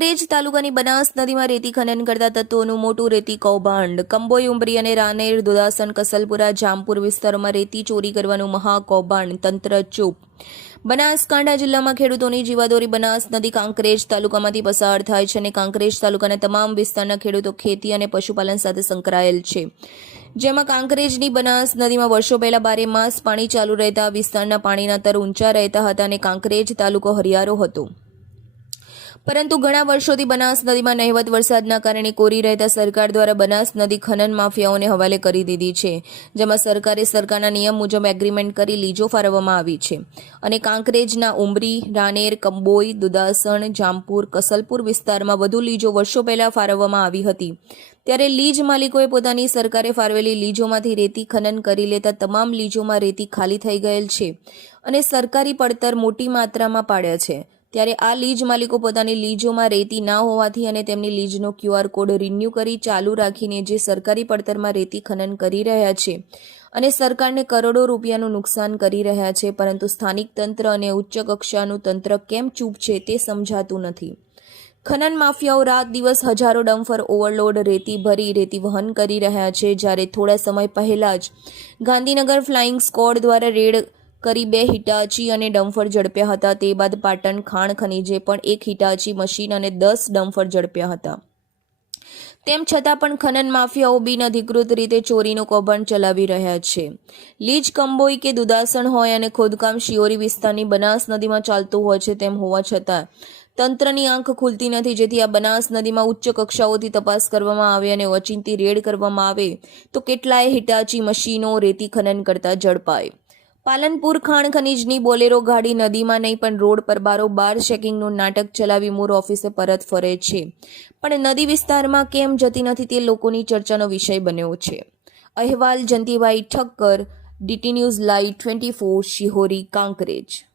કાંકરેજ તાલુકાની બનાસ નદીમાં રેતી ખનન કરતા તત્વોનું મોટું રેતી કૌભાંડ. કંબોઈ, ઉમરી અને રાનેર, દુદાસન, કસલપુરા, જામપુર વિસ્તારોમાં રેતી ચોરી કરવાનું મહાકૌભાંડ તંત્ર ચૂપ. બનાસકાંઠા જિલ્લામાં ખેડૂતોની જીવાદોરી બનાસ નદી કાંકરેજ તાલુકામાંથી પસાર થાય છે અને કાંકરેજ તાલુકાના તમામ વિસ્તારના ખેડૂતો ખેતી અને પશુપાલન સાથે સંકળાયેલ છે. જેમાં કાંકરેજની બનાસ નદીમાં વર્ષો પહેલા બારે માસ પાણી ચાલુ રહેતા વિસ્તારના પાણીના તર ઊંચા રહેતા હતા અને કાંકરેજ તાલુકો હરિયાળો હતો. પરંતુ ઘણા વર્ષોથી બનાસ નદીમાં નહિવત વરસાદના કારણે કોરી રહેતા સરકાર દ્વારા બનાસ નદી ખનન માફિયાઓને હવાલે કરી દીધી છે, જેમાં સરકારે સરકારના નિયમ મુજબ એગ્રીમેન્ટ કરી લીજો ફાળવવામાં આવી છે. અને કાંકરેજના ઉમરી, રાનેર, કંબોઈ, દુદાસણ, જામપુર, કસલપુર વિસ્તારમાં વધુ લીજો વર્ષો પહેલા ફાળવવામાં આવી હતી. ત્યારે લીજ માલિકોએ પોતાની સરકારે ફાળવેલી લીજોમાંથી રેતી ખનન કરી લેતા તમામ લીજોમાં રેતી ખાલી થઈ ગયેલ છે અને સરકારી પડતર મોટી માત્રામાં પાડ્યા છે. ત્યારે આ લીજ માલિકો પોતાની લીજોમાં રેતી ના હોવાથી અને તેમની લીજનો ક્યુઆર કોડ રિન્યૂ કરી ચાલુ રાખીને જે સરકારી પડતરમાં રેતી ખનન કરી રહ્યા છે અને સરકારને કરોડો રૂપિયાનું નુકસાન કરી રહ્યા છે, પરંતુ સ્થાનિક તંત્ર અને ઉચ્ચ કક્ષાનું તંત્ર કેમ ચૂપ છે તે સમજાતું નથી. ખનન માફિયાઓ રાત દિવસ હજારો ડમ્ફર ઓવરલોડ, રેતી ભરી, રેતી વહન કરી રહ્યા છે. જ્યારે થોડા સમય પહેલા જ ગાંધીનગર ફ્લાઇંગ સ્કોડ દ્વારા રેડ કરી બે હિટાચી અને ડમ્ફર ઝડપ્યા હતા. તે બાદ પાટણ ખાણ ખનીજે પણ એક હિટાચી મશીન અને દસ ડમ્ફર ઝડપ્યા હતા. તેમ છતાં પણ ખનન માફિયાઓ બિન અધિકૃત રીતે ચોરીનું કૌભાંડ ચલાવી રહ્યા છે. લીજ કંબોઈ કે દુદાસણ હોય અને ખોદકામ શિયોરી વિસ્તારની બનાસ નદીમાં ચાલતું હોય છે તેમ હોવા છતાં તંત્રની આંખ ખુલતી નથી. જેથી આ બનાસ નદીમાં ઉચ્ચ કક્ષાઓથી તપાસ કરવામાં આવે અને ઓચિંતી રેડ કરવામાં આવે તો કેટલાય હિટાચી મશીનો રેતી ખનન કરતા ઝડપાય. પાલનપુર ખાણ ખનીજની બોલેરો ગાડી નદીમાં નહીં, પણ રોડ પર બારોબાર ચેકિંગનું નાટક ચલાવી મૂર ઓફિસે પરત ફરે છે. પણ નદી વિસ્તારમાં કેમ જતી નથી તે લોકોની ચર્ચાનો વિષય બન્યો છે. અહેવાલ Jantibhai Thakkar, DT news live twenty four, Shihori, Kankrej.